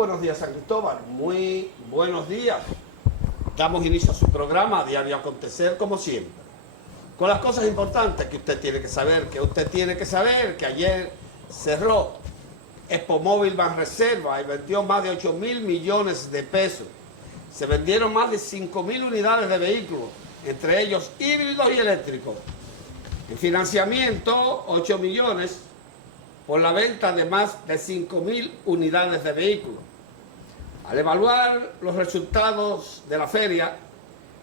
buenos días, San Cristóbal. Muy buenos días. Damos inicio a su programa Diario Acontecer, como siempre, con las cosas importantes que usted tiene que saber, que ayer cerró Expo Móvil Banreserva y vendió más de 8.000 millones de pesos. Se vendieron más de 5.000 unidades de vehículos, entre ellos híbridos y eléctricos. En financiamiento, 8 millones por la venta de más de 5.000 unidades de vehículos. Al evaluar los resultados de la feria,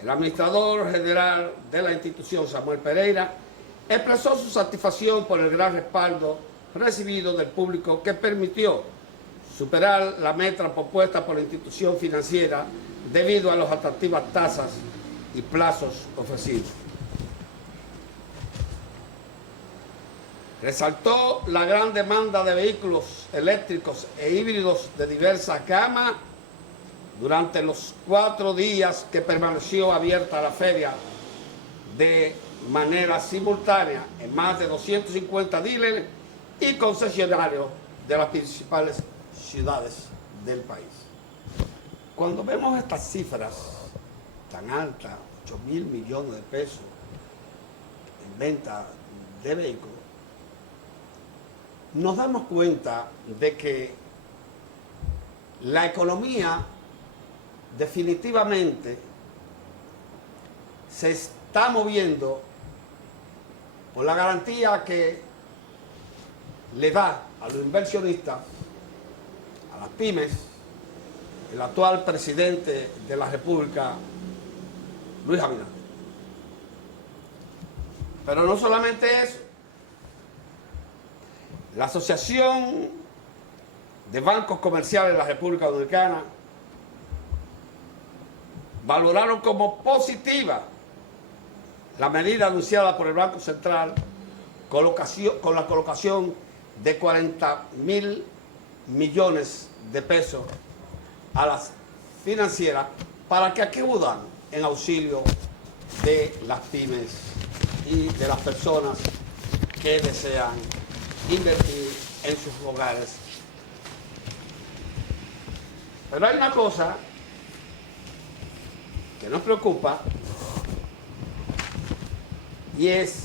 el administrador general de la institución, Samuel Pereira, expresó su satisfacción por el gran respaldo recibido del público que permitió superar la meta propuesta por la institución financiera debido a las atractivas tasas y plazos ofrecidos. Resaltó la gran demanda de vehículos eléctricos e híbridos de diversa gama durante los 4 días que permaneció abierta la feria de manera simultánea en más de 250 dealers y concesionarios de las principales ciudades del país. Cuando vemos estas cifras tan altas, 8.000 millones de pesos en venta de vehículos, nos damos cuenta de que la economía definitivamente se está moviendo por la garantía que le da a los inversionistas, a las pymes, el actual presidente de la República, Luis Abinader. Pero no solamente eso. La Asociación de Bancos Comerciales de la República Dominicana valoraron como positiva la medida anunciada por el Banco Central con la colocación de 40.000 millones de pesos a las financieras para que acudan en auxilio de las pymes y de las personas que desean invertir en sus hogares. Pero hay una cosa que nos preocupa y es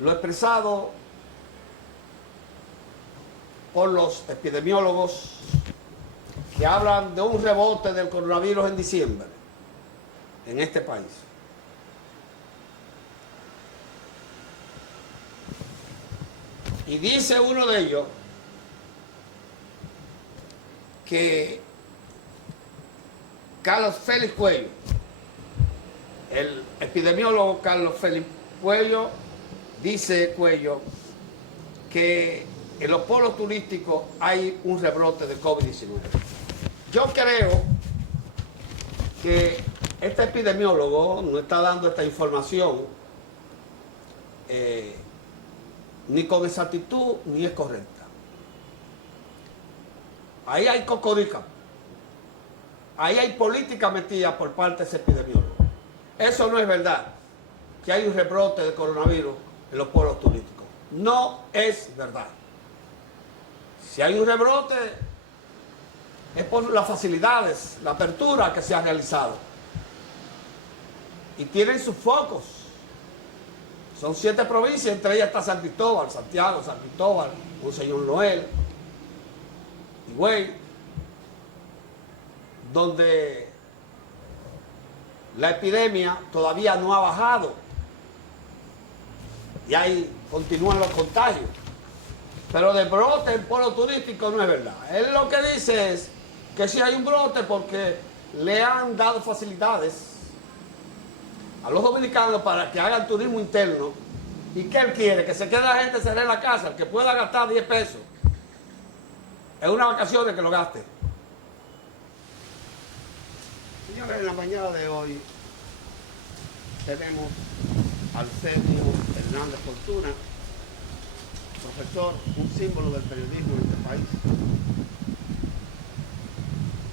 lo expresado por los epidemiólogos que hablan de un rebote del coronavirus en diciembre en este país. Y dice uno de ellos que Carlos Félix Cuello, el epidemiólogo Carlos Félix Cuello, dice Cuello que en los polos turísticos hay un rebrote de COVID-19. Yo creo que este epidemiólogo no está dando esta información ni con exactitud ni es correcta. Ahí hay cocorica. Ahí hay política metida por parte de ese epidemiólogo. Eso no es verdad, que hay un rebrote de coronavirus en los pueblos turísticos. No es verdad. Si hay un rebrote, es por las facilidades, la apertura que se ha realizado. Y tienen sus focos. Son 7 provincias, entre ellas está San Cristóbal, Santiago, San Cristóbal, Monseñor Noel, Higüey, donde la epidemia todavía no ha bajado y ahí continúan los contagios. Pero de brote en polo turístico no es verdad. Él lo que dice es que sí hay un brote porque le han dado facilidades a los dominicanos para que hagan turismo interno. ¿Y qué él quiere? Que se quede la gente cerrada en la casa, el que pueda gastar 10 pesos en unas vacaciones que lo gaste. Señores, en la mañana de hoy tenemos al Sergio Hernández Fortuna, profesor, un símbolo del periodismo en este país.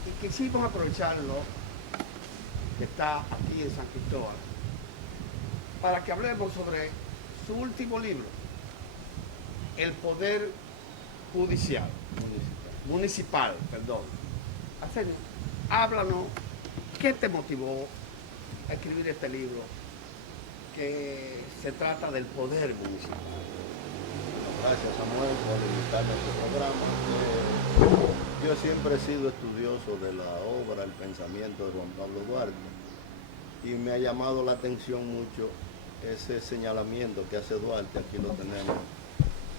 Y quisimos aprovecharlo, que está aquí en San Cristóbal, para que hablemos sobre su último libro, El Poder Judicial. municipal, perdón. Háblanos, ¿qué te motivó a escribir este libro que se trata del poder municipal? Gracias, Samuel, por invitarme a este programa. Yo siempre he sido estudioso de la obra, el pensamiento de Juan Pablo Duarte, y me ha llamado la atención mucho ese señalamiento que hace Duarte. Aquí lo tenemos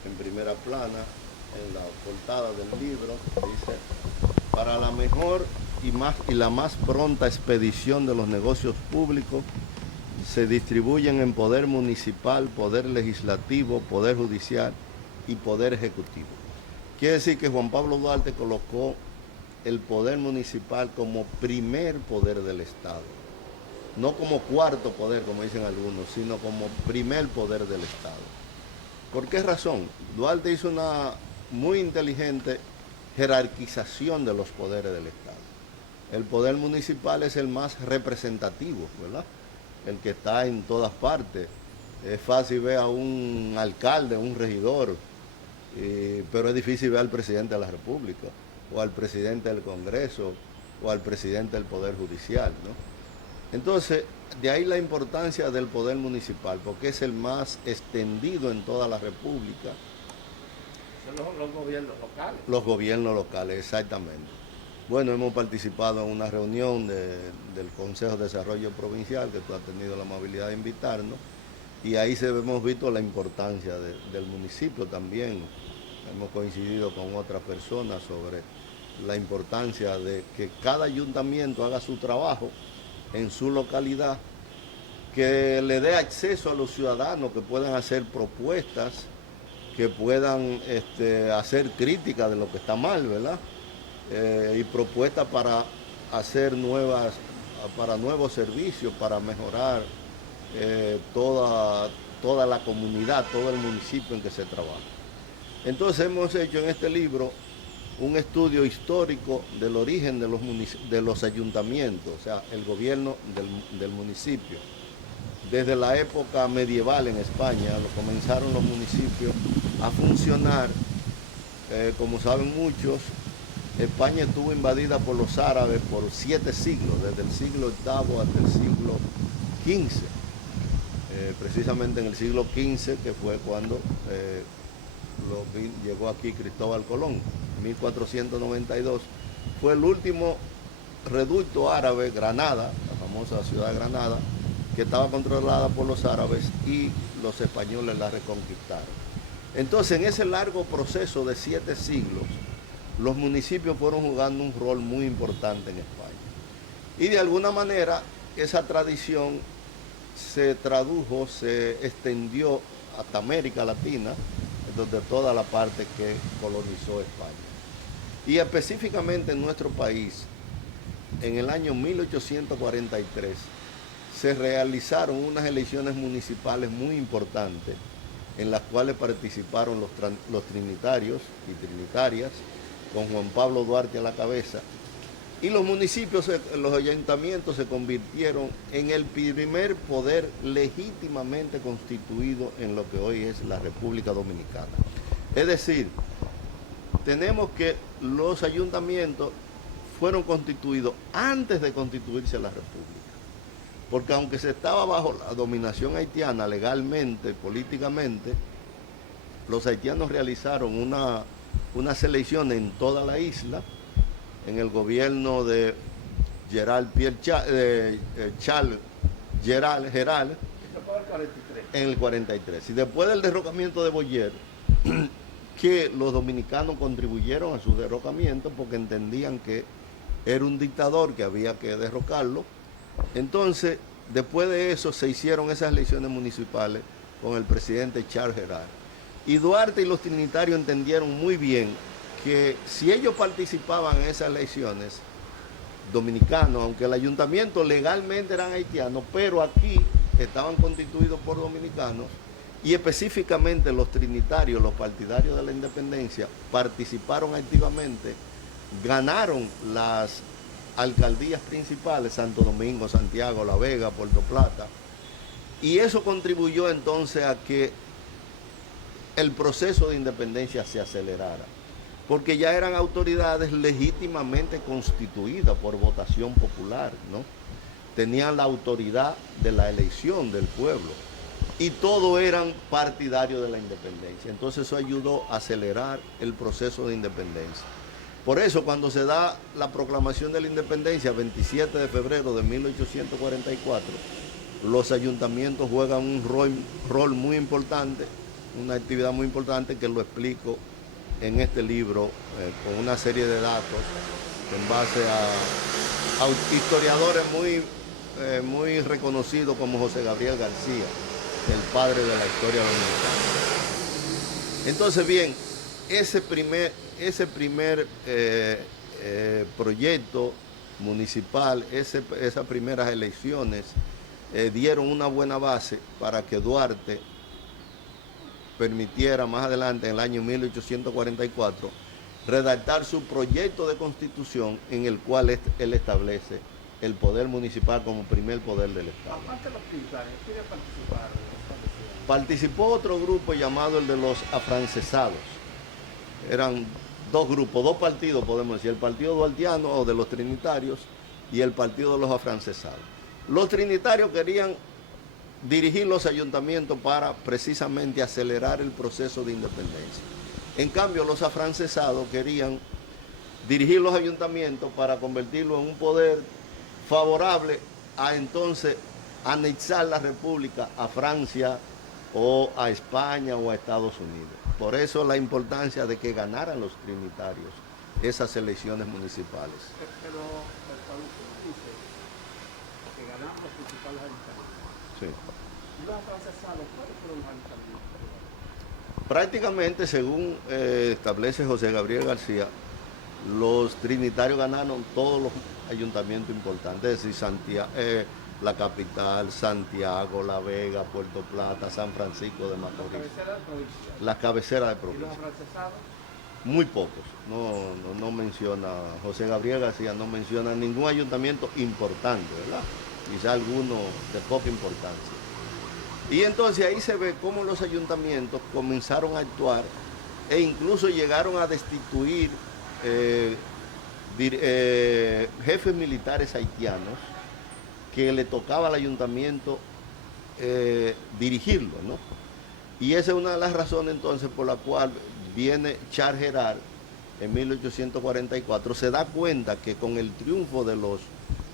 en primera plana, en la portada del libro. Dice: para la mejor y la más pronta expedición de los negocios públicos se distribuyen en poder municipal, poder legislativo, poder judicial y poder ejecutivo. Quiere decir que Juan Pablo Duarte colocó el poder municipal como primer poder del Estado, no como cuarto poder, como dicen algunos, sino como primer poder del Estado. ¿Por qué razón? Duarte hizo una muy inteligente jerarquización de los poderes del Estado. El poder municipal es el más representativo, ¿verdad? El que está en todas partes. Es fácil ver a un alcalde, un regidor, pero es difícil ver al presidente de la República, o al presidente del Congreso, o al presidente del Poder Judicial, ¿no? Entonces, de ahí la importancia del poder municipal, porque es el más extendido en toda la República. Son los gobiernos locales. Los gobiernos locales, exactamente. Bueno, hemos participado en una reunión del Consejo de Desarrollo Provincial, que tú has tenido la amabilidad de invitarnos, y ahí hemos visto la importancia del municipio también. Hemos coincidido con otras personas sobre la importancia de que cada ayuntamiento haga su trabajo en su localidad, que le dé acceso a los ciudadanos, que puedan hacer propuestas, que puedan hacer críticas de lo que está mal, ¿verdad? Y propuestas para hacer nuevos servicios, para mejorar toda la comunidad, todo el municipio en que se trabaja. Entonces hemos hecho en este libro un estudio histórico del origen de los ayuntamientos, o sea, el gobierno del municipio. Desde la época medieval en España comenzaron los municipios a funcionar. Como saben muchos, España estuvo invadida por los árabes por 7 siglos, desde el siglo VIII hasta el siglo XV. Precisamente en el siglo XV, que fue cuando llegó aquí Cristóbal Colón, 1492, fue el último reducto árabe, Granada, la famosa ciudad de Granada, que estaba controlada por los árabes, y los españoles la reconquistaron. Entonces, en ese largo proceso de 7 siglos, los municipios fueron jugando un rol muy importante en España. Y de alguna manera, esa tradición se tradujo, se extendió hasta América Latina, desde toda la parte que colonizó España. Y específicamente en nuestro país, en el año 1843, se realizaron unas elecciones municipales muy importantes, en las cuales participaron los trinitarios y trinitarias, con Juan Pablo Duarte a la cabeza, y los municipios, los ayuntamientos se convirtieron en el primer poder legítimamente constituido en lo que hoy es la República Dominicana. Es decir, tenemos que los ayuntamientos fueron constituidos antes de constituirse la República, porque aunque se estaba bajo la dominación haitiana legalmente, políticamente, los haitianos realizaron unas elecciones en toda la isla, en el gobierno de Charles Geral, en el 43. Y después del derrocamiento de Boyer, que los dominicanos contribuyeron a su derrocamiento porque entendían que era un dictador que había que derrocarlo. Entonces, después de eso se hicieron esas elecciones municipales con el presidente Charles Geral. Y Duarte y los trinitarios entendieron muy bien que si ellos participaban en esas elecciones, dominicanos, aunque el ayuntamiento legalmente eran haitianos, pero aquí estaban constituidos por dominicanos, y específicamente los trinitarios, los partidarios de la independencia, participaron activamente, ganaron las alcaldías principales, Santo Domingo, Santiago, La Vega, Puerto Plata, y eso contribuyó entonces a que el proceso de independencia se acelerara. porque ya eran autoridades legítimamente constituidas por votación popular, ¿no? Tenían la autoridad de la elección del pueblo y todos eran partidarios de la independencia. Entonces eso ayudó a acelerar el proceso de independencia. Por eso cuando se da la proclamación de la independencia, 27 de febrero de 1844, los ayuntamientos juegan un rol muy importante, una actividad muy importante que lo explico en este libro con una serie de datos en base a historiadores muy reconocidos como José Gabriel García, el padre de la historia dominicana. Entonces, bien, ese primer proyecto municipal, esas primeras elecciones dieron una buena base para que Duarte permitiera más adelante, en el año 1844, redactar su proyecto de constitución en el cual él establece el poder municipal como primer poder del Estado. Aparte de los trinitarios, ¿quiénes participaron? Participó otro grupo llamado el de los afrancesados. Eran dos grupos, dos partidos, podemos decir, el partido duartiano o de los trinitarios y el partido de los afrancesados. Los trinitarios querían dirigir los ayuntamientos para precisamente acelerar el proceso de independencia. En cambio, los afrancesados querían dirigir los ayuntamientos para convertirlo en un poder favorable a entonces anexar la república a Francia o a España o a Estados Unidos. Por eso la importancia de que ganaran los trinitarios esas elecciones municipales. Pero cuando usted dice que ganaron los principales ayuntamientos, Sí. los afrancesados, ¿cuáles fueron los ayuntamientos? Prácticamente, según establece José Gabriel García, los trinitarios ganaron todos los ayuntamientos importantes, es decir, la capital, Santiago, La Vega, Puerto Plata, San Francisco de Macorís. Las cabeceras de provincia. ¿Y los afrancesados? Muy pocos, no menciona, José Gabriel García no menciona ningún ayuntamiento importante, ¿verdad? Quizá alguno de poca importancia. Y entonces ahí se ve cómo los ayuntamientos comenzaron a actuar e incluso llegaron a destituir jefes militares haitianos que le tocaba al ayuntamiento dirigirlo, ¿no? Y esa es una de las razones entonces por la cual viene Charles Gerard en 1844, se da cuenta que con el triunfo de los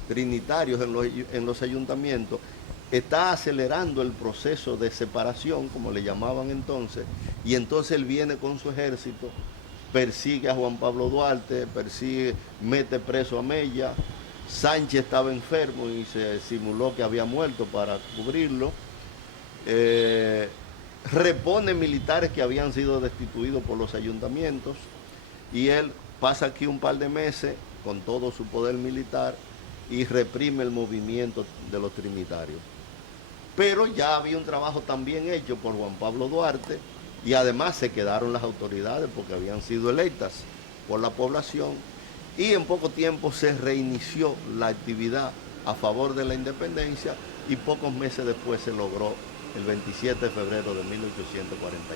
trinitarios en los ayuntamientos, está acelerando el proceso de separación, como le llamaban entonces, y entonces él viene con su ejército, persigue a Juan Pablo Duarte, mete preso a Mella. Sánchez estaba enfermo y se simuló que había muerto para cubrirlo. Repone militares que habían sido destituidos por los ayuntamientos y él pasa aquí un par de meses con todo su poder militar y reprime el movimiento de los trinitarios. Pero ya había un trabajo también hecho por Juan Pablo Duarte y además se quedaron las autoridades porque habían sido electas por la población y en poco tiempo se reinició la actividad a favor de la independencia y pocos meses después se logró el 27 de febrero de 1844.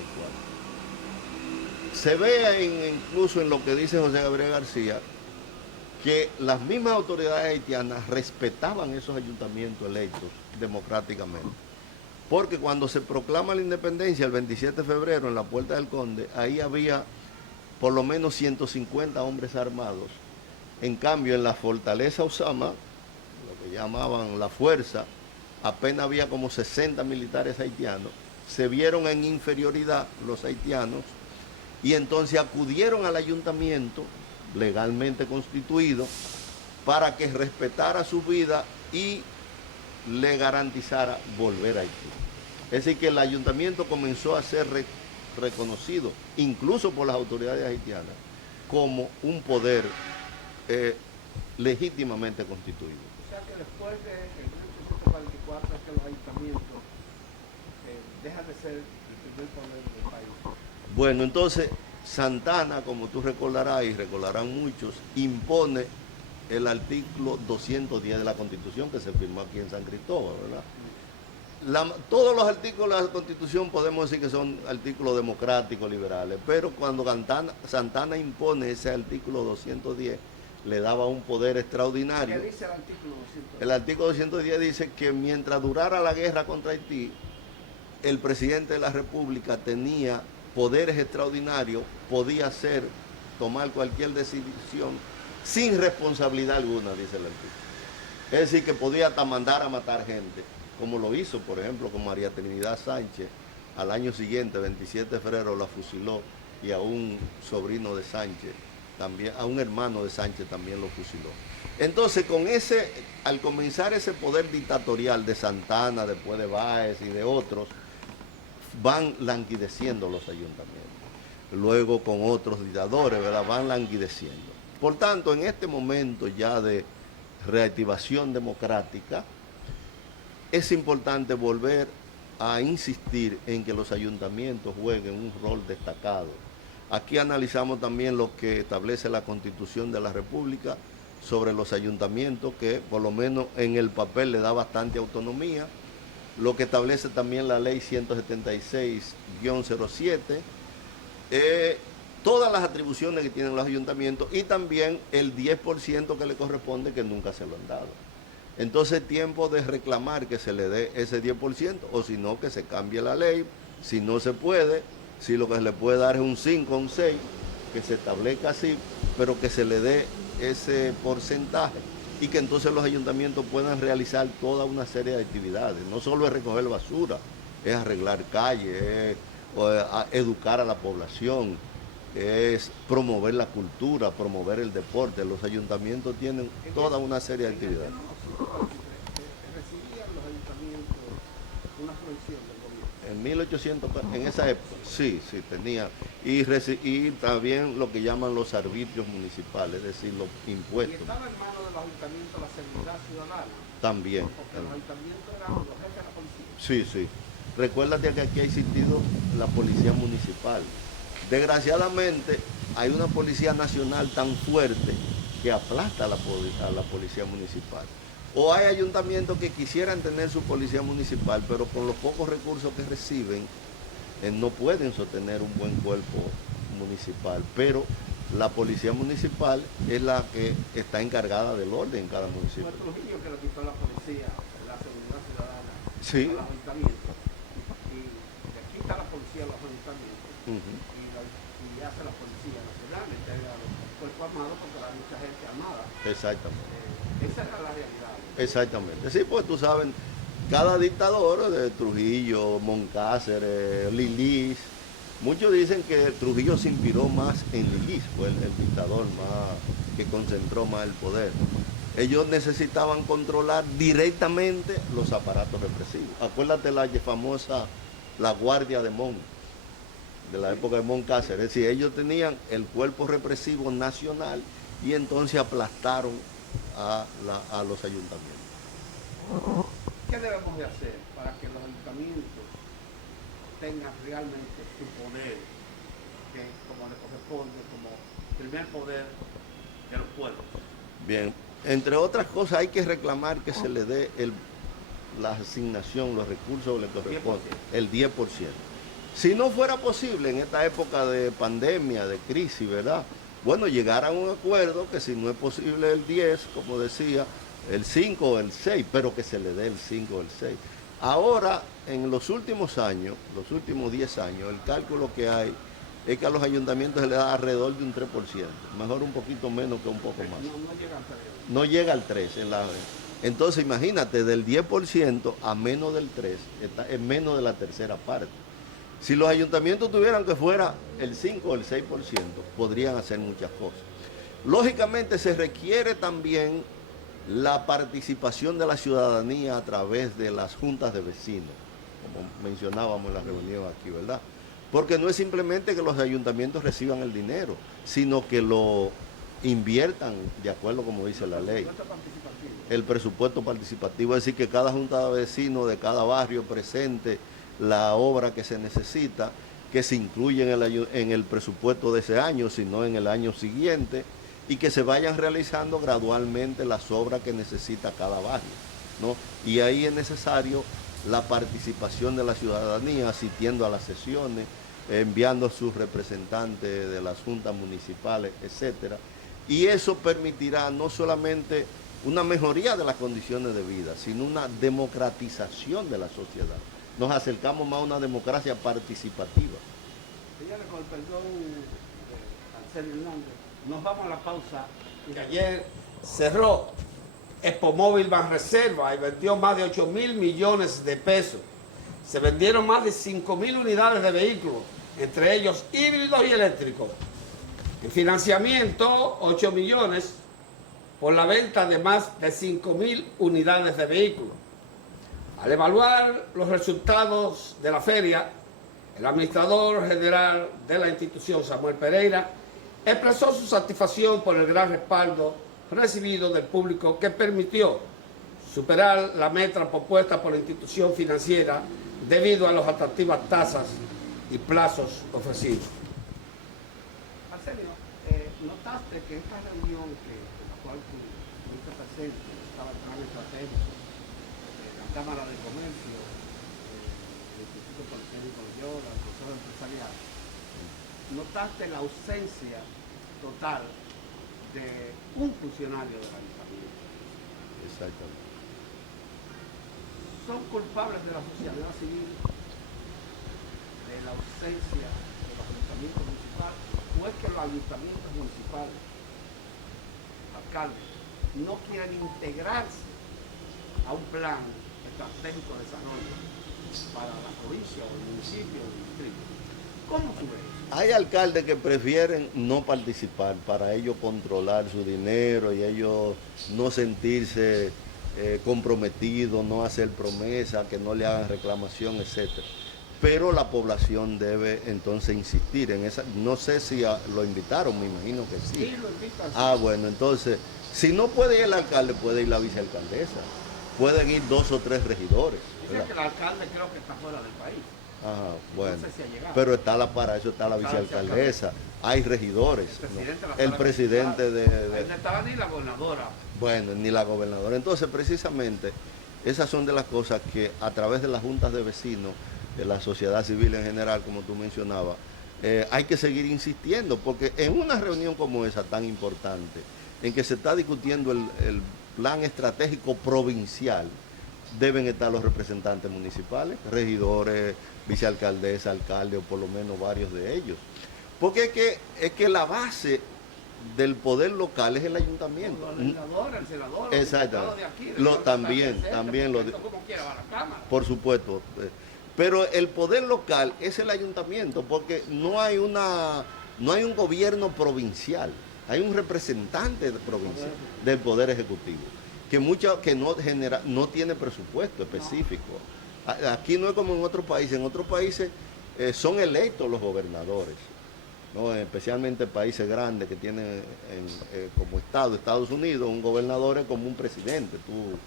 Se ve incluso en lo que dice José Gabriel García que las mismas autoridades haitianas respetaban esos ayuntamientos electos democráticamente. Porque cuando se proclama la independencia el 27 de febrero en la Puerta del Conde, ahí había por lo menos 150 hombres armados. En cambio, en la Fortaleza Osama, lo que llamaban la fuerza, apenas había como 60 militares haitianos. Se vieron en inferioridad los haitianos y entonces acudieron al ayuntamiento legalmente constituido para que respetara su vida y le garantizara volver a Haití. Es decir, que el ayuntamiento comenzó a ser reconocido, incluso por las autoridades haitianas, como un poder legítimamente constituido. O sea que después de 1844 es que los ayuntamientos dejan de ser el primer poder del país. Bueno, entonces Santana, como tú recordarás y recordarán muchos, impone el artículo 210 de la Constitución que se firmó aquí en San Cristóbal, ¿verdad? Todos los artículos de la Constitución podemos decir que son artículos democráticos, liberales, pero cuando Santana impone ese artículo 210, le daba un poder extraordinario. ¿Qué dice el artículo 210? El artículo 210 dice que mientras durara la guerra contra Haití, el presidente de la República tenía poderes extraordinarios, podía tomar cualquier decisión sin responsabilidad alguna, dice el artículo. Es decir, que podía hasta mandar a matar gente, como lo hizo, por ejemplo, con María Trinidad Sánchez. Al año siguiente, 27 de febrero, la fusiló, y a un sobrino de Sánchez, también, a un hermano de Sánchez también lo fusiló. Entonces, al comenzar ese poder dictatorial de Santana, después de Báez y de otros, van languideciendo los ayuntamientos. Luego con otros dictadores, ¿verdad?, van languideciendo. Por tanto, en este momento ya de reactivación democrática, es importante volver a insistir en que los ayuntamientos jueguen un rol destacado. Aquí analizamos también lo que establece la Constitución de la República sobre los ayuntamientos, que por lo menos en el papel le da bastante autonomía, lo que establece también la Ley 176-07, todas las atribuciones que tienen los ayuntamientos y también el 10% que le corresponde, que nunca se lo han dado. Entonces es tiempo de reclamar que se le dé ese 10%, o si no, que se cambie la ley. Si no se puede, si lo que se le puede dar es un 5 o un 6, que se establezca así, pero que se le dé ese porcentaje y que entonces los ayuntamientos puedan realizar toda una serie de actividades. No solo es recoger basura, es arreglar calles, es educar a la población, es promover la cultura, promover el deporte. Los ayuntamientos tienen toda una serie de actividades. ¿Recibían los ayuntamientos una subvención del gobierno? En 1800, en esa época, sí, tenía. Y también lo que llaman los arbitrios municipales, es decir, los impuestos. ¿Y estaba en manos de los ayuntamientos la seguridad ciudadana? También. Porque los ayuntamientos eran los jefes de la policía. Sí. Recuérdate que aquí ha existido la policía municipal. Desgraciadamente, hay una policía nacional tan fuerte que aplasta a la policía municipal. O hay ayuntamientos que quisieran tener su policía municipal, pero con los pocos recursos que reciben, no pueden sostener un buen cuerpo municipal. Pero la policía municipal es la que está encargada del orden en cada municipio. Fue Trujillo que le quitó a la policía, la seguridad ciudadana, sí, a los ayuntamientos. Y le quita la policía a los ayuntamientos. Y hace la policía nacional, le entrega a los cuerpos armados, porque hay mucha gente armada. Exactamente. Esa era la realidad. Exactamente. Sí, pues tú sabes, cada dictador, de Trujillo, Moncácer, Lilis, muchos dicen que Trujillo se inspiró más en Lilis, fue el dictador más que concentró más el poder. Ellos necesitaban controlar directamente los aparatos represivos. Acuérdate la famosa la Guardia de Mon, de la época de Moncácer. Es decir, ellos tenían el cuerpo represivo nacional y entonces aplastaron a los ayuntamientos. ¿Qué debemos de hacer para que los ayuntamientos tengan realmente su poder, que como le corresponde, como primer poder de los pueblos? Bien, entre otras cosas hay que reclamar que se le dé la asignación, los recursos que le corresponden, el 10%. Si no fuera posible en esta época de pandemia, de crisis, ¿verdad? Bueno, llegar a un acuerdo que si no es posible el 10, como decía, el 5 o el 6, pero que se le dé el 5 o el 6. Ahora, en los últimos años, los últimos 10 años, el cálculo que hay es que a los ayuntamientos se le da alrededor de un 3%, mejor un poquito menos que un poco más. No llega al 3. Entonces, imagínate, del 10% a menos del 3, es menos de la tercera parte. Si los ayuntamientos tuvieran que fuera el 5 o el 6%, podrían hacer muchas cosas. Lógicamente se requiere también la participación de la ciudadanía a través de las juntas de vecinos, como mencionábamos en la reunión aquí, ¿verdad? Porque no es simplemente que los ayuntamientos reciban el dinero, sino que lo inviertan de acuerdo como dice la ley. El presupuesto participativo, es decir, que cada junta de vecinos de cada barrio presente la obra que se necesita, que se incluye en el presupuesto de ese año, sino en el año siguiente, y que se vayan realizando gradualmente las obras que necesita cada barrio, ¿no? Y ahí es necesario la participación de la ciudadanía, asistiendo a las sesiones, enviando a sus representantes de las juntas municipales, etcétera. Y eso permitirá no solamente una mejoría de las condiciones de vida, sino una democratización de la sociedad. Nos acercamos más a una democracia participativa. Señores, con el perdón de Arcelio Hernández, nos vamos a la pausa. Que ayer cerró Expomóvil Banreserva y vendió más de 8.000 millones de pesos. Se vendieron más de 5.000 unidades de vehículos, entre ellos híbridos y eléctricos. En financiamiento, 8 millones por la venta de más de 5.000 unidades de vehículos. Al evaluar los resultados de la feria, el administrador general de la institución, Samuel Pereira, expresó su satisfacción por el gran respaldo recibido del público que permitió superar la meta propuesta por la institución financiera debido a las atractivas tasas y plazos ofrecidos. Arcelio, notaste que esta reunión en la cual tú estuviste presente, estaba el plan estratégico de la Cámara de Comercio, el Instituto Politécnico de Loyola, el Consejo Empresarial, notaste la ausencia total de un funcionario del ayuntamiento. Exactamente. ¿Son culpables de la sociedad civil de la ausencia de los ayuntamientos municipales? ¿O es que los ayuntamientos municipales, alcaldes, no quieren integrarse a un plan estratégico de desarrollo para la provincia o el municipio o el distrito? ¿Cómo tú ves? Hay alcaldes que prefieren no participar para ellos controlar su dinero y ellos no sentirse comprometidos, no hacer promesas, que no le hagan reclamación, etc. Pero la población debe entonces insistir en esa. No sé si lo invitaron, me imagino que sí. Sí, lo invitan. Ah, bueno, entonces, si no puede ir el alcalde, puede ir la vicealcaldesa. Pueden ir 2 o 3 regidores. Dice que el alcalde creo que está fuera del país. Ajá, bueno, No sé si ha llegado. pero para eso está la vicealcaldesa, hay regidores, el presidente de... Ahí no estaba ni la gobernadora. Bueno, ni la gobernadora. Entonces, precisamente, esas son de las cosas que a través de las juntas de vecinos, de la sociedad civil en general, como tú mencionabas, hay que seguir insistiendo, porque en una reunión como esa tan importante, en que se está discutiendo el plan estratégico provincial, deben estar los representantes municipales, regidores, vicealcaldesa, alcalde, o por lo menos varios de ellos. Porque es que la base del poder local es el ayuntamiento. El legislador, el senador, exacto. De aquí, también lo de, como quiera, va a la Cámara. por supuesto. Pero el poder local es el ayuntamiento, porque no hay un gobierno provincial, hay un representante provincial del poder ejecutivo, que no tiene presupuesto específico. Aquí no es como en otros países son electos los gobernadores, ¿no? Especialmente países grandes que tienen como Estados Unidos, un gobernador es como un presidente, tú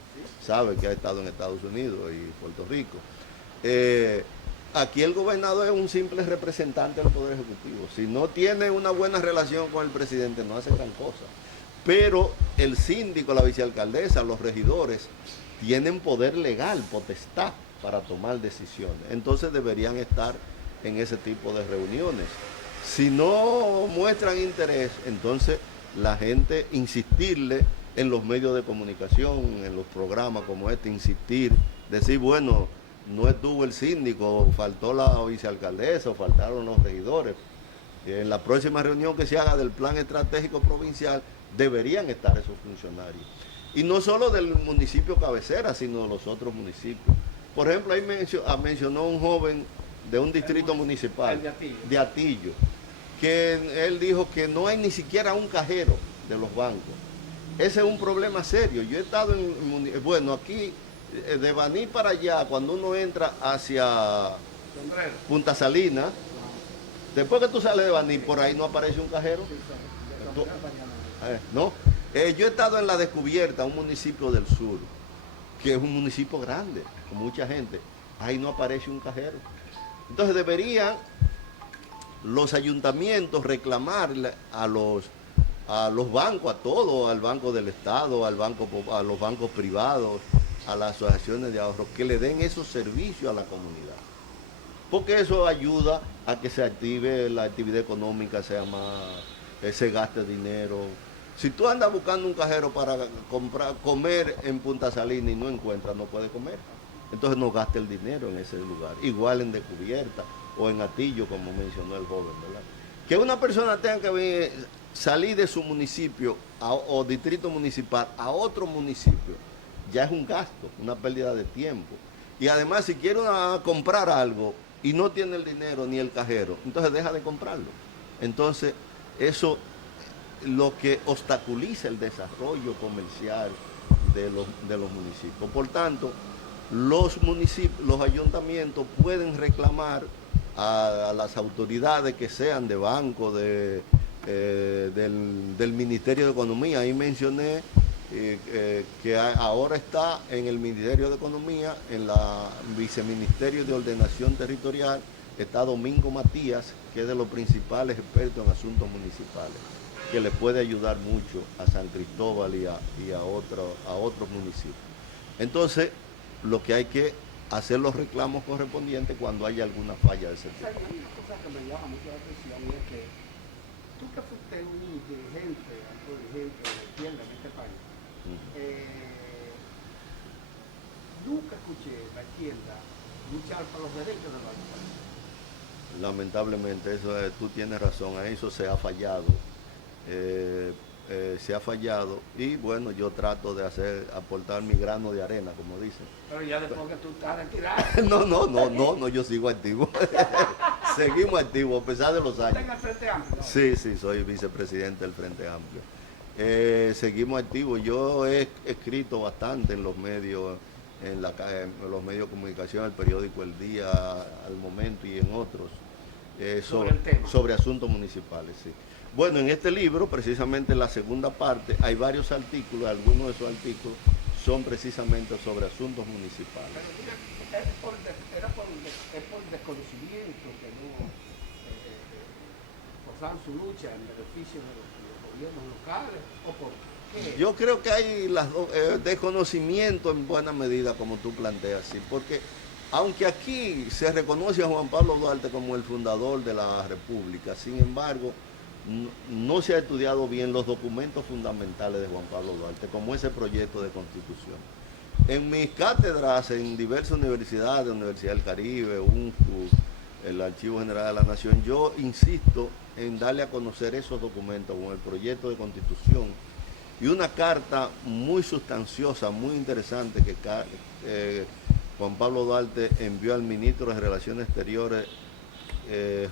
sabes que ha estado en Estados Unidos y Puerto Rico. Aquí el gobernador es un simple representante del Poder Ejecutivo. Si no tiene una buena relación con el presidente, no hace gran cosa. Pero el síndico, la vicealcaldesa, los regidores, tienen poder legal, potestad para tomar decisiones. Entonces deberían estar en ese tipo de reuniones. Si no muestran interés, entonces la gente insistirle en los medios de comunicación, en los programas como este, insistir, decir, bueno, no estuvo el síndico, faltó la vicealcaldesa, o faltaron los regidores. En la próxima reunión que se haga del plan estratégico provincial, deberían estar esos funcionarios. Y no solo del municipio cabecera, sino de los otros municipios. Por ejemplo, ahí mencionó un joven de un distrito municipal, de Atillo, que él dijo que no hay ni siquiera un cajero de los bancos. Ese es un problema serio. Yo he estado bueno, aquí, de Baní para allá, cuando uno entra hacia Punta Salina, después que tú sales de Baní, por ahí no aparece un cajero. No. Yo he estado en La Descubierta, un municipio del sur, que es un municipio grande, con mucha gente. Ahí no aparece un cajero. Entonces deberían los ayuntamientos reclamarle a los bancos, a todos, al Banco del Estado, a los bancos privados, a las asociaciones de ahorro que le den esos servicios a la comunidad. Porque eso ayuda a que se active la actividad económica, sea más, se gaste dinero. Si tú andas buscando un cajero para comer en Punta Salina y no encuentras, no puedes comer. Entonces no gaste el dinero en ese lugar. Igual en Descubierta o en Atillo, como mencionó el joven, ¿verdad? Que una persona tenga que salir de su municipio o distrito municipal a otro municipio, ya es un gasto, una pérdida de tiempo. Y además, si quiere comprar algo y no tiene el dinero ni el cajero, entonces deja de comprarlo. Entonces, eso lo que obstaculiza el desarrollo comercial de los municipios. Por tanto, los ayuntamientos pueden reclamar a las autoridades que sean de banco, del Ministerio de Economía. Ahí mencioné que ahora está en el Ministerio de Economía, en la Viceministerio de Ordenación Territorial, está Domingo Matías, que es de los principales expertos en asuntos municipales, que le puede ayudar mucho a San Cristóbal y a otros municipios. Entonces, lo que hay que hacer los reclamos correspondientes cuando haya alguna falla de ese tipo. Hay una cosa que me llama mucho la atención y es que tú que fuiste un dirigente de izquierda en este país, nunca escuché la izquierda luchar por los derechos de los habitantes. Lamentablemente, tú tienes razón, a eso se ha fallado. Se ha fallado y bueno, yo trato de aportar mi grano de arena, como dicen. Pero ya después que tú estás retirado. No, yo sigo activo. Seguimos activos a pesar de los años. ¿Estás en el Frente Amplio? Sí, soy vicepresidente del Frente Amplio. Seguimos activos. Yo he escrito bastante en los medios, en los medios de comunicación, el periódico El Día, Al Momento y en otros, sobre asuntos municipales, sí. Bueno, en este libro, precisamente en la segunda parte, hay varios artículos, algunos de esos artículos son precisamente sobre asuntos municipales. Pero era por desconocimiento que no forzaron su lucha en beneficio de los gobiernos locales, ¿o por qué? Yo creo que hay desconocimiento en buena medida, como tú planteas, sí, porque aunque aquí se reconoce a Juan Pablo Duarte como el fundador de la República, sin embargo, no se ha estudiado bien los documentos fundamentales de Juan Pablo Duarte, como ese proyecto de constitución. En mis cátedras en diversas universidades, Universidad del Caribe, UNFU, el Archivo General de la Nación, yo insisto en darle a conocer esos documentos como el proyecto de constitución y una carta muy sustanciosa, muy interesante que Juan Pablo Duarte envió al ministro de Relaciones Exteriores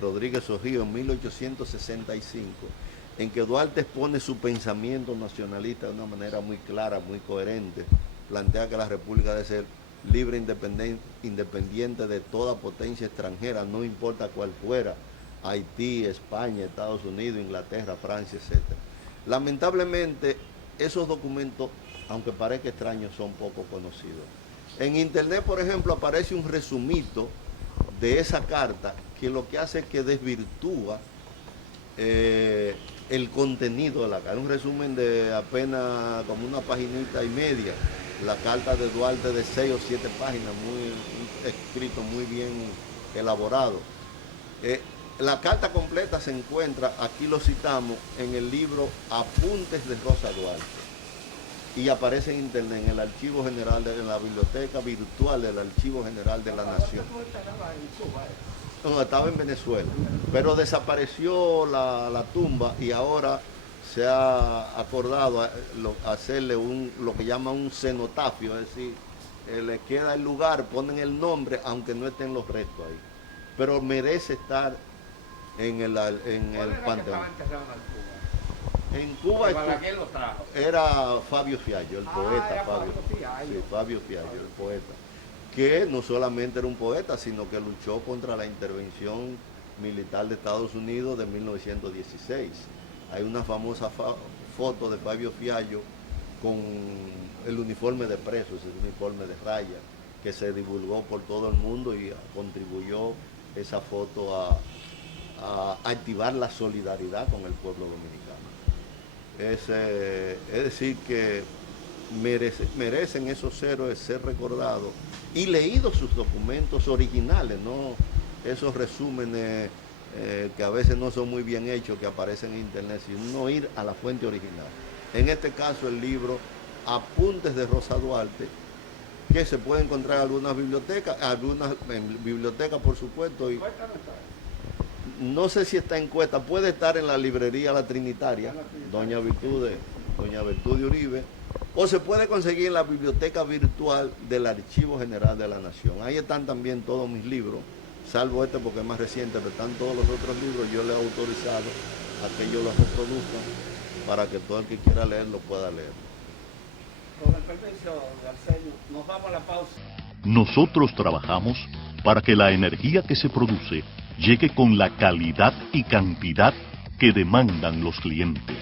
Rodríguez Ojío en 1865, en que Duarte expone su pensamiento nacionalista de una manera muy clara, muy coherente. Plantea que la República debe ser libre e independiente de toda potencia extranjera, no importa cuál fuera, Haití, España, Estados Unidos, Inglaterra, Francia, etc. Lamentablemente, esos documentos, aunque parezca extraño, son poco conocidos. En internet, por ejemplo, aparece un resumito de esa carta que lo que hace es que desvirtúa el contenido de la carta. Un resumen de apenas como una paginita y media. La carta de Duarte de 6 o 7 páginas, muy escrito, muy bien elaborado. La carta completa se encuentra, aquí lo citamos, en el libro Apuntes de Rosa Duarte. Y aparece en internet, en el Archivo General, en la Biblioteca Virtual del Archivo General de la Nación. No, estaba en Venezuela, pero desapareció la tumba y ahora se ha acordado hacerle lo que llama un cenotafio, es decir, le queda el lugar, ponen el nombre, aunque no estén los restos ahí. Pero merece estar en el panteón. En Cuba era Fabio Fiallo, el poeta. Fabio Fiallo, el poeta. Que no solamente era un poeta, sino que luchó contra la intervención militar de Estados Unidos de 1916. Hay una famosa foto de Fabio Fiallo con el uniforme de preso, ese uniforme de raya, que se divulgó por todo el mundo y contribuyó esa foto a activar la solidaridad con el pueblo dominicano. Es decir que merecen esos héroes ser recordados y leídos sus documentos originales, no esos resúmenes que a veces no son muy bien hechos, que aparecen en internet, sino ir a la fuente original. En este caso el libro Apuntes de Rosa Duarte, que se puede encontrar en algunas bibliotecas por supuesto, y no sé si está en Cuesta, puede estar en la librería La Trinitaria, Doña Virtud de Uribe, o se puede conseguir en la biblioteca virtual del Archivo General de la Nación. Ahí están también todos mis libros, salvo este porque es más reciente, pero están todos los otros libros. Yo le he autorizado a que ellos los reproduzcan para que todo el que quiera leerlo pueda leer. Con el permiso de Arsenio, nos vamos a la pausa. Nosotros trabajamos para que la energía que se produce llegue con la calidad y cantidad que demandan los clientes.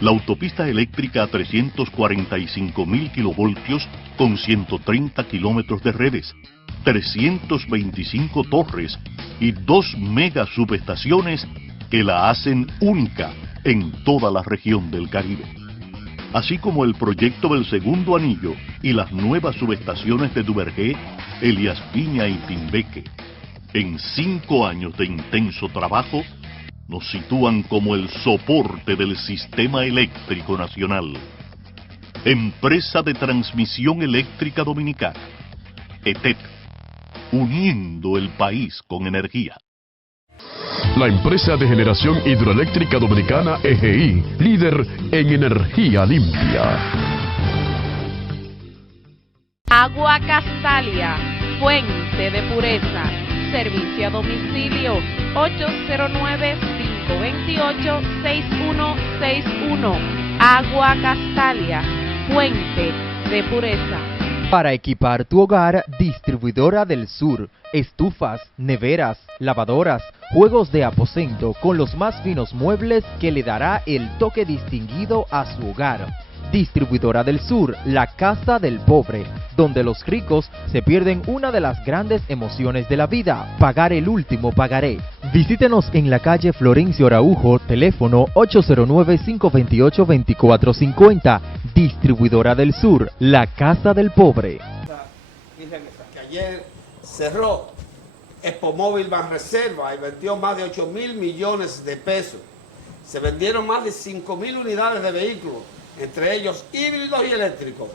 La autopista eléctrica a 345.000 kilovoltios con 130 kilómetros de redes, 325 torres y 2 mega subestaciones que la hacen única en toda la región del Caribe. Así como el proyecto del segundo anillo y las nuevas subestaciones de Duvergé, Elías Piña y Timbeque. En 5 años de intenso trabajo, nos sitúan como el soporte del sistema eléctrico nacional. Empresa de Transmisión Eléctrica Dominicana, ETED, uniendo el país con energía. La empresa de generación hidroeléctrica dominicana EGI, líder en energía limpia. Agua Castalia, fuente de pureza. Servicio a domicilio 809-528-6161. Agua Castalia, fuente de pureza. Para equipar tu hogar, Distribuidora del Sur. Estufas, neveras, lavadoras, juegos de aposento con los más finos muebles que le dará el toque distinguido a su hogar. Distribuidora del Sur, la casa del pobre, donde los ricos se pierden una de las grandes emociones de la vida, pagar el último pagaré. Visítenos en la calle Florencio Araujo, teléfono 809-528-2450. Distribuidora del Sur, la casa del pobre. Que ayer cerró Expomóvil Banreserva y vendió más de 8.000 millones de pesos. Se vendieron más de 5.000 unidades de vehículos, entre ellos híbridos y eléctricos.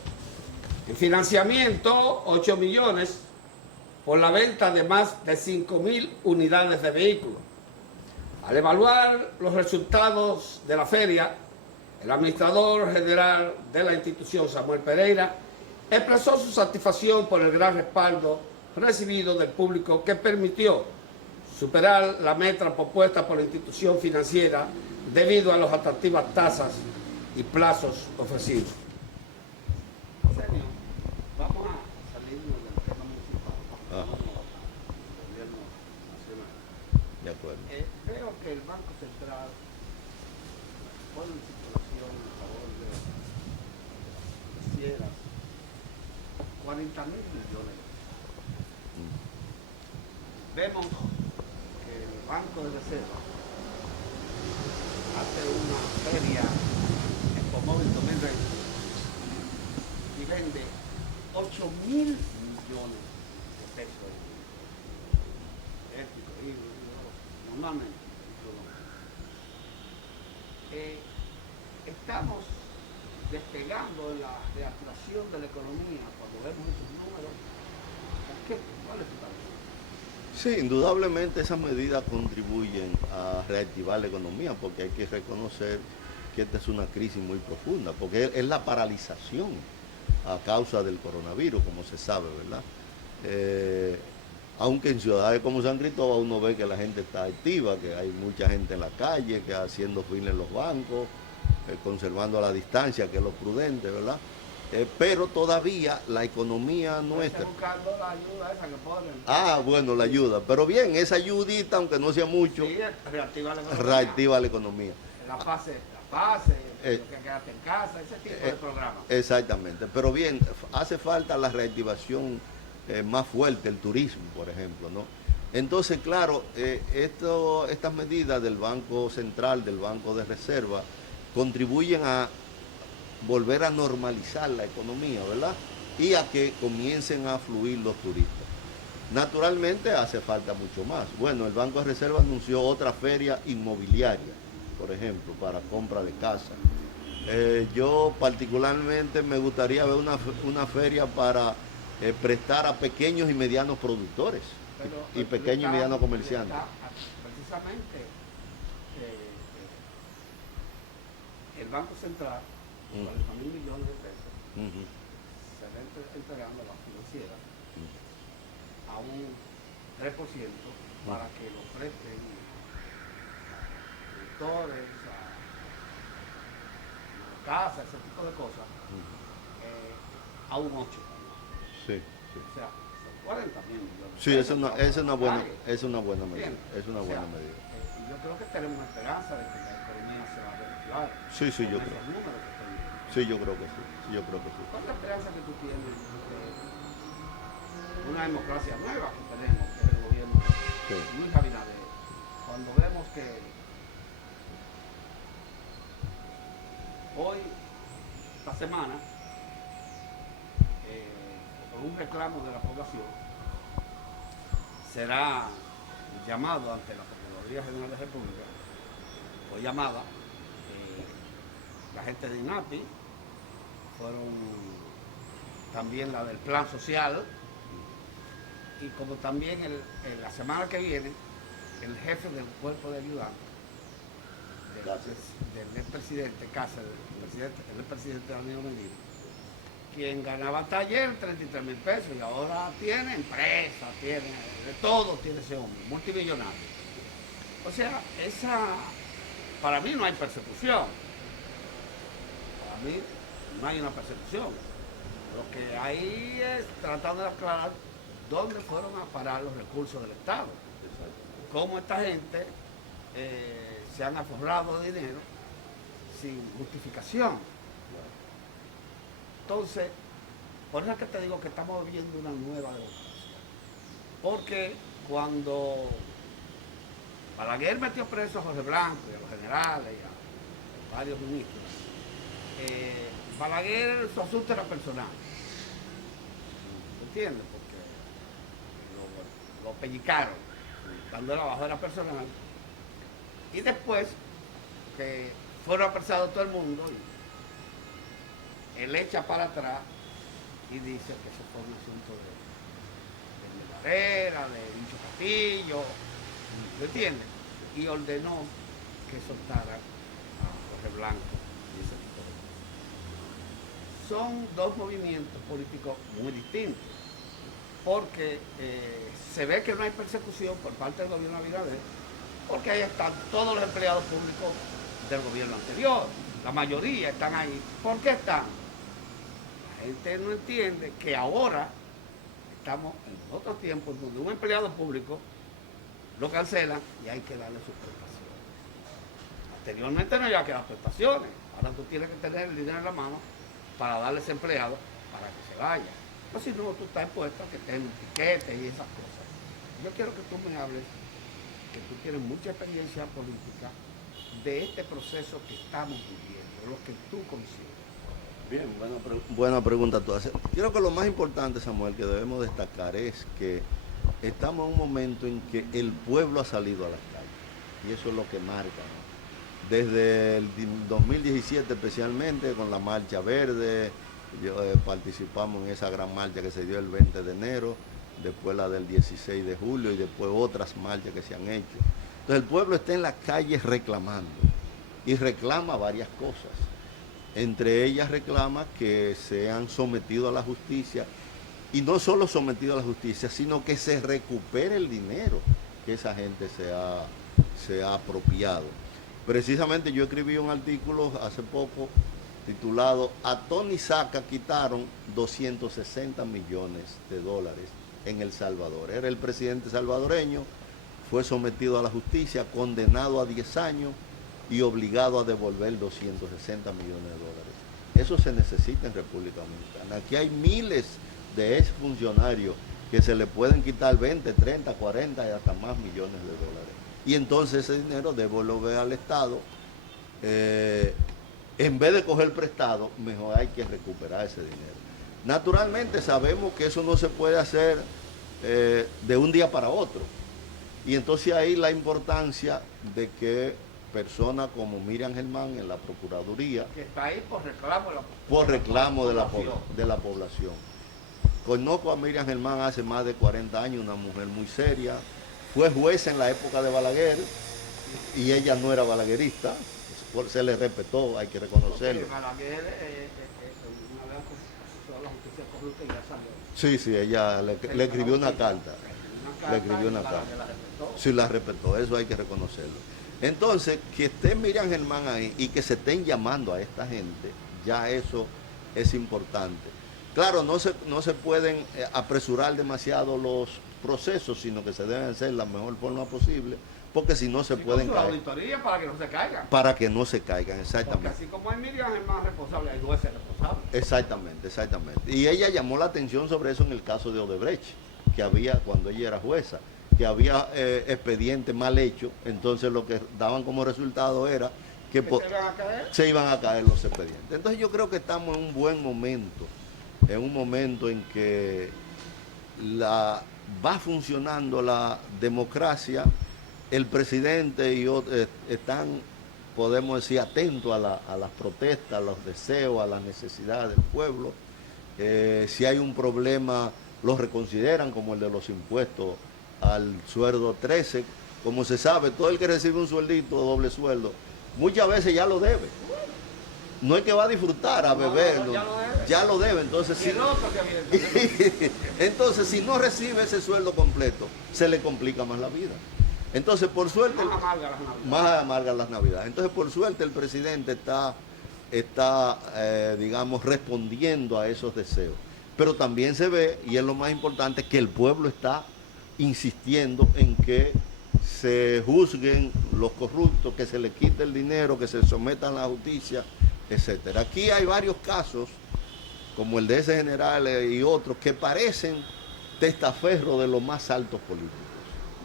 En financiamiento, 8 millones por la venta de más de 5.000 unidades de vehículos. Al evaluar los resultados de la feria, el administrador general de la institución, Samuel Pereira, expresó su satisfacción por el gran respaldo recibido del público que permitió superar la meta propuesta por la institución financiera debido a las atractivas tasas y plazos ofrecidos. Arsenio, vamos a salirnos del tema municipal. Vamos al gobierno nacional. De acuerdo. Creo que el Banco Central pone en circulación a favor de las financieras 40.000 millones de pesos. Vemos que el Banco de Reserva hace una feria Expomóvil 2020 y vende 8.000 millones de pesos eléctricos, normalmente. Estamos despegando en la reactivación de la economía cuando vemos esos números. ¿Cuál es tu parecer? Sí, indudablemente esas medidas contribuyen a reactivar la economía, porque hay que reconocer que esta es una crisis muy profunda, porque es la paralización a causa del coronavirus, como se sabe, ¿verdad? Aunque en ciudades como San Cristóbal uno ve que la gente está activa, que hay mucha gente en la calle, que haciendo fila en los bancos, conservando la distancia, que es lo prudente, ¿verdad? Pero todavía la economía nuestra... Estoy buscando la ayuda esa que ponen. Ah, bueno, la ayuda. Pero bien, esa ayudita, aunque no sea mucho, Sí, reactiva la economía. reactiva la economía. La fase, que quedaste en casa, ese tipo de programas. Exactamente. Pero bien, hace falta la reactivación más fuerte, el turismo, por ejemplo, ¿no? Entonces, claro, estas medidas del Banco Central, del Banco de Reserva, contribuyen a volver a normalizar la economía, ¿verdad? Y a que comiencen a fluir los turistas. Naturalmente hace falta mucho más. Bueno, el Banco de Reserva anunció otra feria inmobiliaria, por ejemplo, para compra de casa. Yo particularmente me gustaría ver una feria para prestar a pequeños y medianos productores y pequeños y medianos comerciantes. Precisamente el Banco Central, 40.000 millones de pesos, se va entregando a la financiera a un 3% para que lo presten a productores, a casas, ese tipo de cosas, a un 8%. Sí, sí. O sea, son 40.000 millones. Sí, es una buena medida. Es una buena medida. Yo creo que tenemos una esperanza de que la economía se va a reactivar. Sí, yo creo. Sí, yo creo que sí. ¿Cuánta esperanza que tú tienes de una democracia nueva que tenemos, que es el gobierno de Luis Abinader? Cuando vemos que hoy, esta semana, por un reclamo de la población, será llamado ante la Procuraduría General de la República, fue llamada la gente de INAPI, fueron también la del Plan Social, y como también la semana que viene, el jefe del cuerpo de ayudantes, del expresidente Cáceres, el expresidente Danilo Medina, quien ganaba hasta ayer 33.000 pesos y ahora tiene empresa, tiene de todo, tiene ese hombre, multimillonario. O sea, para mí no hay persecución. Para mí no hay una persecución. Lo que hay es tratando de aclarar dónde fueron a parar los recursos del Estado. Cómo esta gente se han aforrado de dinero sin justificación. Entonces, por eso es que te digo que estamos viviendo una nueva democracia. Porque cuando Balaguer metió preso a Jorge Blanco y a los generales y a varios ministros, Balaguer, su asunto era personal. ¿Entiendes? Porque lo pellicaron, dándole abajo era personal. Y después que fueron apresados todo el mundo, él echa para atrás y dice que eso fue un asunto de Barrera, de Dicho Castillo, ¿me entiendes? Y ordenó que soltaran a Jorge Blanco y ese tipo de cosas. Son dos movimientos políticos muy distintos, porque se ve que no hay persecución por parte del gobierno de Abinader, porque ahí están todos los empleados públicos del gobierno anterior, la mayoría están ahí. ¿Por qué están? La gente no entiende que ahora estamos en otro tiempo donde un empleado público lo cancelan y hay que darle sus prestaciones. Anteriormente no había que dar prestaciones, ahora tú tienes que tener el dinero en la mano para darle a ese empleado para que se vaya. O si no, tú estás expuesto a que tengas un tiquete y esas cosas. Yo quiero que tú me hables, que tú tienes mucha experiencia política, de este proceso que estamos viviendo, lo que tú consideras. Bien, buena pregunta tú haces. Creo que lo más importante, Samuel, que debemos destacar es que estamos en un momento en que el pueblo ha salido a las calles, y eso es lo que marca, ¿no? Desde el 2017 especialmente, con la Marcha Verde, participamos en esa gran marcha que se dio el 20 de enero, después la del 16 de julio y después otras marchas que se han hecho. Entonces el pueblo está en las calles reclamando y reclama varias cosas. Entre ellas reclama que sean sometidos a la justicia, y no solo sometidos a la justicia, sino que se recupere el dinero que esa gente se ha apropiado. Precisamente yo escribí un artículo hace poco titulado "A Tony Saca quitaron 260 millones de dólares en El Salvador". Era el presidente salvadoreño, fue sometido a la justicia, condenado a 10 años y obligado a devolver 260 millones de dólares. Eso se necesita en República Dominicana. Aquí hay miles de exfuncionarios que se le pueden quitar 20, 30, 40 y hasta más millones de dólares. Y entonces ese dinero debe volver al Estado en vez de coger prestado, mejor hay que recuperar ese dinero. Naturalmente sabemos que eso no se puede hacer de un día para otro. Y entonces ahí la importancia de que personas como Miriam Germán en la Procuraduría, Que está ahí por reclamo de la población. Conozco a Miriam Germán hace más de 40 años, una mujer muy seria. Fue jueza en la época de Balaguer y ella no era balaguerista. Se le respetó, hay que reconocerlo. Porque Balaguer, una vez con la justicia corrupta y ya salió. Sí, ella le escribió una carta. Le escribió una carta. Sí, la respetó, eso hay que reconocerlo. Entonces, que esté Miriam Germán ahí y que se estén llamando a esta gente, ya eso es importante. Claro, no se pueden apresurar demasiado los procesos, sino que se deben hacer de la mejor forma posible, porque si no se pueden caer. Auditoría para que no se caigan. Para que no se caigan, exactamente. Porque así como hay Miriam Germán responsable, hay jueces responsables. Exactamente. Y ella llamó la atención sobre eso en el caso de Odebrecht, que había cuando ella era jueza, que había expedientes mal hechos, entonces lo que daban como resultado era que se iban a caer los expedientes. Entonces yo creo que estamos en un buen momento, en un momento en que va funcionando la democracia, el presidente y otros están, podemos decir, atentos a las protestas, a los deseos, a las necesidades del pueblo. Si hay un problema, lo reconsideran, como el de los impuestos al sueldo 13. Como se sabe, todo el que recibe un sueldito, doble sueldo, muchas veces ya lo debe. No es que va a disfrutar, a beber, ya lo debe. Entonces, entonces, si no recibe ese sueldo completo, se le complica más la vida. Entonces, por suerte, más amargas las Navidades. Entonces, por suerte, el presidente está digamos, respondiendo a esos deseos. Pero también se ve, y es lo más importante, que el pueblo está insistiendo en que se juzguen los corruptos, que se les quite el dinero, que se sometan a la justicia, etcétera. Aquí hay varios casos, como el de ese general y otros, que parecen testaferros de los más altos políticos,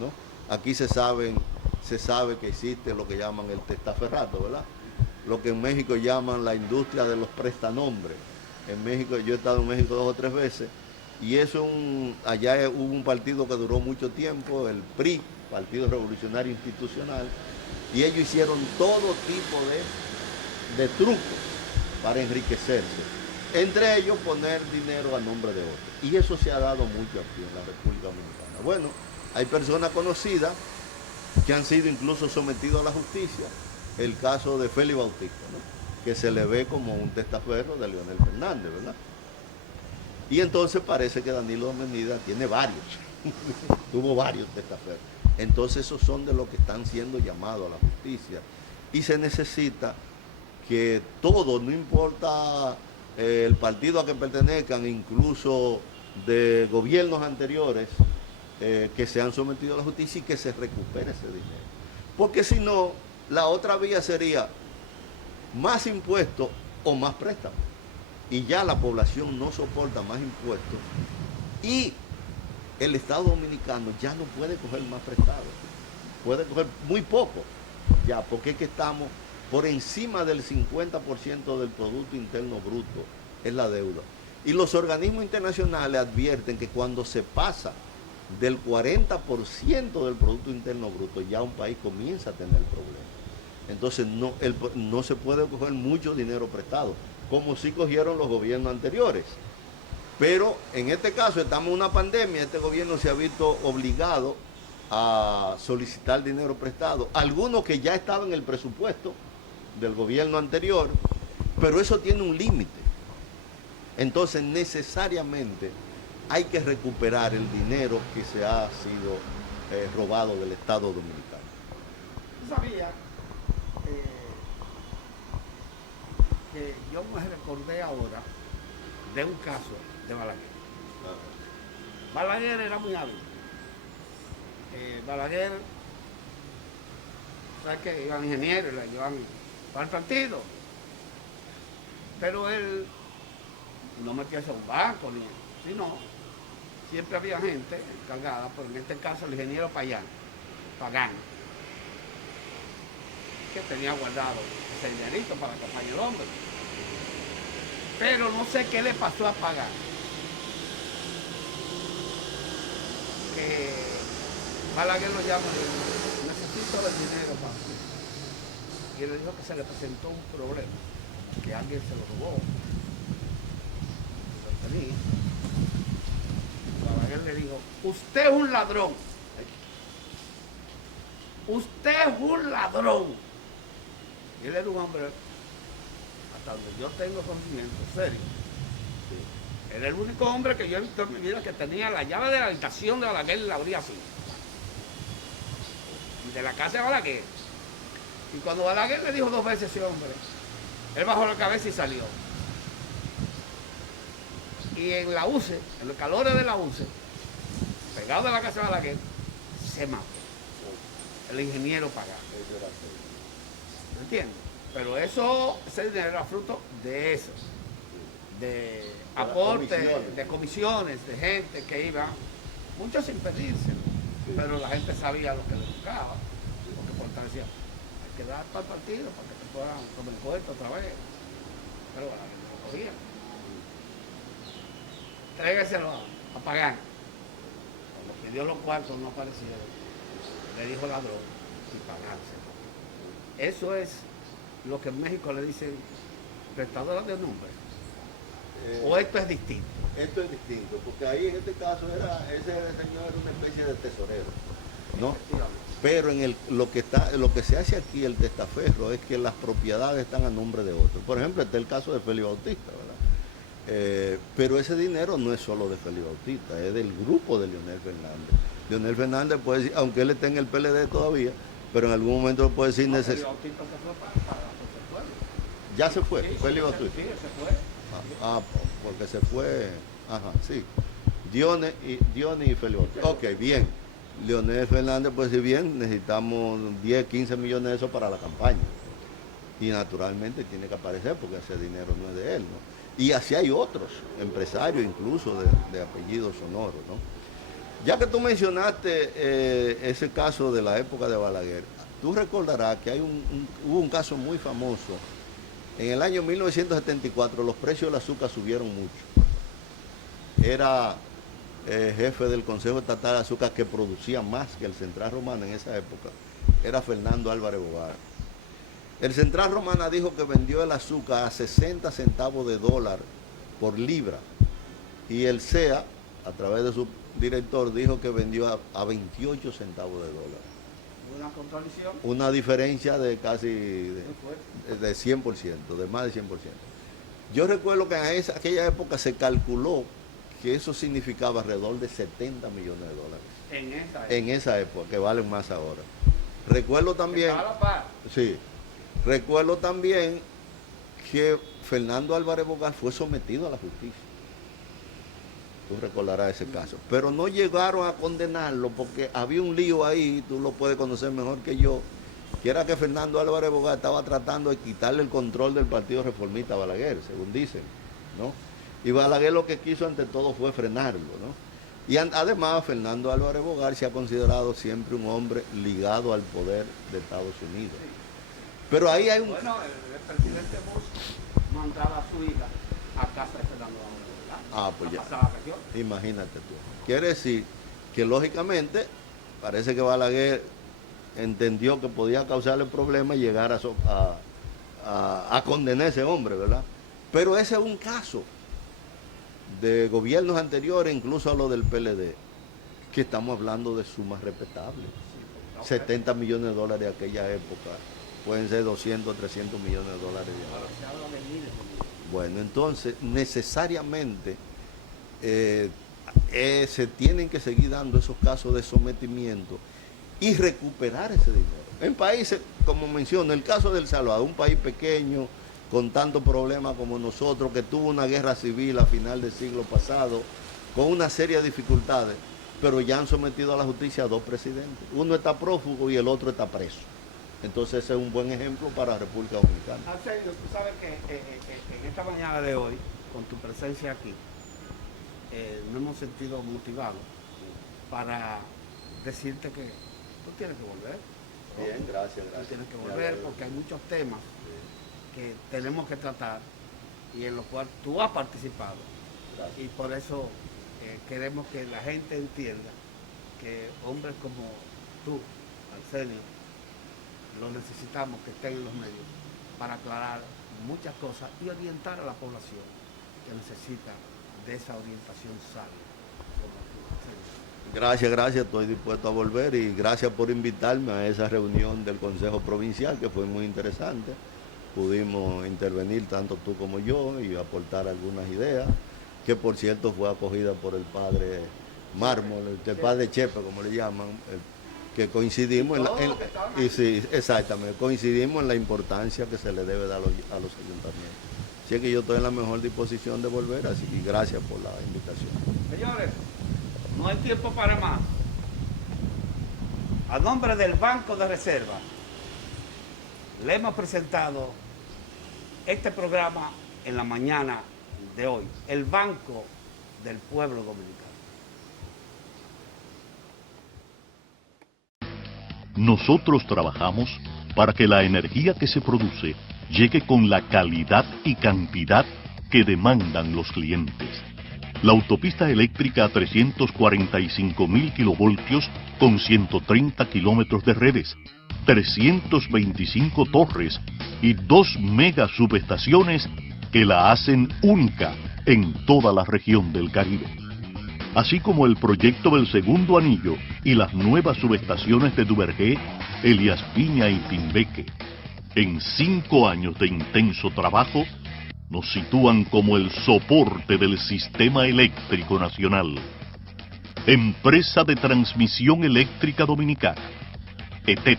¿no? Aquí se sabe que existe lo que llaman el testaferrato, ¿verdad? Lo que en México llaman la industria de los prestanombres. En México, yo he estado en México 2 o 3 veces, y eso allá hubo un partido que duró mucho tiempo, el PRI, Partido Revolucionario Institucional, y ellos hicieron todo tipo de trucos para enriquecerse. Entre ellos poner dinero a nombre de otros. Y eso se ha dado mucho aquí en la República Dominicana. Bueno, hay personas conocidas que han sido incluso sometidos a la justicia. El caso de Félix Bautista, ¿no? Que se le ve como un testaferro de Leonel Fernández, ¿verdad? Y entonces parece que Danilo Medina tiene varios, tuvo varios testaferros. Entonces esos son de los que están siendo llamados a la justicia. Y se necesita que todo, no importa el partido a que pertenezcan, incluso de gobiernos anteriores, que se han sometido a la justicia y que se recupere ese dinero. Porque si no, la otra vía sería más impuestos o más préstamos. Y ya la población no soporta más impuestos y el Estado Dominicano ya no puede coger más prestado. Puede coger muy poco, ya, porque es que estamos por encima del 50% del Producto Interno Bruto, es la deuda. Y los organismos internacionales advierten que cuando se pasa del 40% del Producto Interno Bruto, ya un país comienza a tener problemas. Entonces no se puede coger mucho dinero prestado, como sí cogieron los gobiernos anteriores. Pero en este caso estamos en una pandemia, este gobierno se ha visto obligado a solicitar dinero prestado, algunos que ya estaban en el presupuesto del gobierno anterior, pero eso tiene un límite. Entonces necesariamente hay que recuperar el dinero que se ha sido robado del Estado Dominicano. ¿Tú sabías que yo me recordé ahora de un caso de Balaguer? Balaguer era muy hábil. Balaguer, ¿sabes qué? Iban ingenieros, le llevan para el partido. Pero él no metía eso a un banco, sino siempre había gente encargada, pero en este caso el ingeniero Pagán, que tenía guardado ese dinerito para la campaña del hombre. Pero no sé qué le pasó a pagar. Que Balaguer lo llama y le dijo, necesito el dinero, papá. Y él le dijo que se le presentó un problema, que alguien se lo robó. Lo tenía. Balaguer le dijo, usted es un ladrón. Usted es un ladrón. Y él era un hombre, hasta donde yo tengo conocimiento, serio. Era el único hombre que yo he visto en mi vida que tenía la llave de la habitación de Balaguer, la abría así. De la casa de Balaguer. Y cuando Balaguer le dijo 2 veces a ese hombre, él bajó la cabeza y salió. Y en la UCE, en los calores de la UCE, pegado de la casa de Balaguer, se mató. El ingeniero pagaba. ¿Me entiendes? Pero eso, ese dinero era fruto de eso. De aportes, de comisiones, de gente que iba, muchos sin pedirse, pero la gente sabía lo que le buscaba, porque fortalecía. Hay que dar para el partido para que te puedan comer cuento otra vez. Pero la gente lo cogía. Tráigaselo a pagar. Cuando pidió los cuartos no aparecieron. Le dijo ladrón y pagárselo. Eso es lo que en México le dicen prestadora de nombre. ¿O esto es distinto? Esto es distinto, porque ahí en este caso ese señor era una especie de tesorero, ¿no? Pero lo que se hace aquí, el testaferro, es que las propiedades están a nombre de otros. Por ejemplo, está el caso de Félix Bautista, ¿verdad? Pero ese dinero no es solo de Félix Bautista, es del grupo de Leonel Fernández. Leonel Fernández puede decir, aunque él esté en el PLD todavía, pero en algún momento puede decir Félix Bautista se fue para el pueblo. Ya se fue, Sí, Félix Bautista. Sí, se fue. Porque se fue, ajá, sí. Dionis y Félix Bautista. Ok, bien. Leonel Fernández puede decir, bien, necesitamos 10, 15 millones de esos para la campaña. Y naturalmente tiene que aparecer porque ese dinero no es de él, ¿no? Y así hay otros empresarios incluso de apellidos sonoros, ¿no? Ya que tú mencionaste ese caso de la época de Balaguer, tú recordarás que hubo un caso muy famoso. En el año 1974 los precios del azúcar subieron mucho. Era jefe del Consejo Estatal de Azúcar que producía más que el Central Romana en esa época. Era Fernando Álvarez Bogar. El Central Romana dijo que vendió el azúcar a 60 centavos de dólar por libra. Y el CEA, a través de su director, dijo que vendió a 28 centavos de dólar. Una contradicción. Una diferencia de casi de 100%, de más de 100%. Yo recuerdo que en aquella época se calculó que eso significaba alrededor de 70 millones de dólares. En esa época, que valen más ahora. Recuerdo también... Sí. Recuerdo también que Fernando Álvarez Bogar fue sometido a la justicia. Tú recordarás ese caso. Pero no llegaron a condenarlo porque había un lío ahí, tú lo puedes conocer mejor que yo, que era que Fernando Álvarez Bogar estaba tratando de quitarle el control del Partido Reformista a Balaguer, según dicen, ¿no? Y Balaguer lo que quiso ante todo fue frenarlo, ¿no? Y además Fernando Álvarez Bogar se ha considerado siempre un hombre ligado al poder de Estados Unidos. Pero ahí hay un... Bueno, el presidente Bush mandaba a su hija a casa de Fernando Álvarez Bogar. Pues ya. Pasaba la región. Imagínate tú. Quiere decir que lógicamente parece que Balaguer entendió que podía causarle problemas y llegar a condenar a ese hombre, ¿verdad? Pero ese es un caso de gobiernos anteriores, incluso a lo del PLD, que estamos hablando de sumas respetables. 70 millones de dólares de aquella época, pueden ser 200, 300 millones de dólares de ahora. Bueno, entonces necesariamente se tienen que seguir dando esos casos de sometimiento y recuperar ese dinero. En países, como menciono, el caso de El Salvador, un país pequeño, con tantos problemas como nosotros, que tuvo una guerra civil a final del siglo pasado, con una serie de dificultades, pero ya han sometido a la justicia a 2 presidentes. Uno está prófugo y el otro está preso. Entonces ese es un buen ejemplo para la República Dominicana. Arsenio, tú sabes que en esta mañana de hoy, con tu presencia aquí, nos hemos sentido motivados para decirte que tú tienes que volver. Bien, gracias, Tú gracias. tienes que Me volver alegro. porque hay muchos temas que tenemos que tratar y en los cuales tú has participado. Gracias. Y por eso queremos que la gente entienda que hombres como tú, Arsenio, lo necesitamos que estén en los medios para aclarar muchas cosas y orientar a la población que necesita de esa orientación sabia. Como tú, Arsenio. Gracias, gracias, estoy dispuesto a volver y gracias por invitarme a esa reunión del Consejo Provincial que fue muy interesante. Pudimos intervenir tanto tú como yo y aportar algunas ideas, que por cierto fue acogida por el padre Mármol, el padre Chepe, como le llaman, que coincidimos y sí, exactamente, coincidimos en la importancia que se le debe dar a los ayuntamientos. Así que yo estoy en la mejor disposición de volver, así que gracias por la invitación. Señores, no hay tiempo para más. A nombre del Banco de Reserva, le hemos presentado este programa en la mañana de hoy, el Banco del Pueblo Dominicano. Nosotros trabajamos para que la energía que se produce llegue con la calidad y cantidad que demandan los clientes. La autopista eléctrica a 345.000 kilovoltios con 130 kilómetros de redes, 325 torres y 2 mega subestaciones que la hacen única en toda la región del Caribe. Así como el proyecto del segundo anillo y las nuevas subestaciones de Duvergé, Elías Piña y Timbeque. En 5 años de intenso trabajo, nos sitúan como el soporte del sistema eléctrico nacional. Empresa de Transmisión Eléctrica Dominicana, ETED,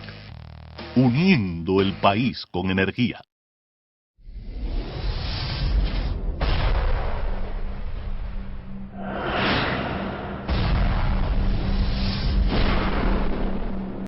uniendo el país con energía.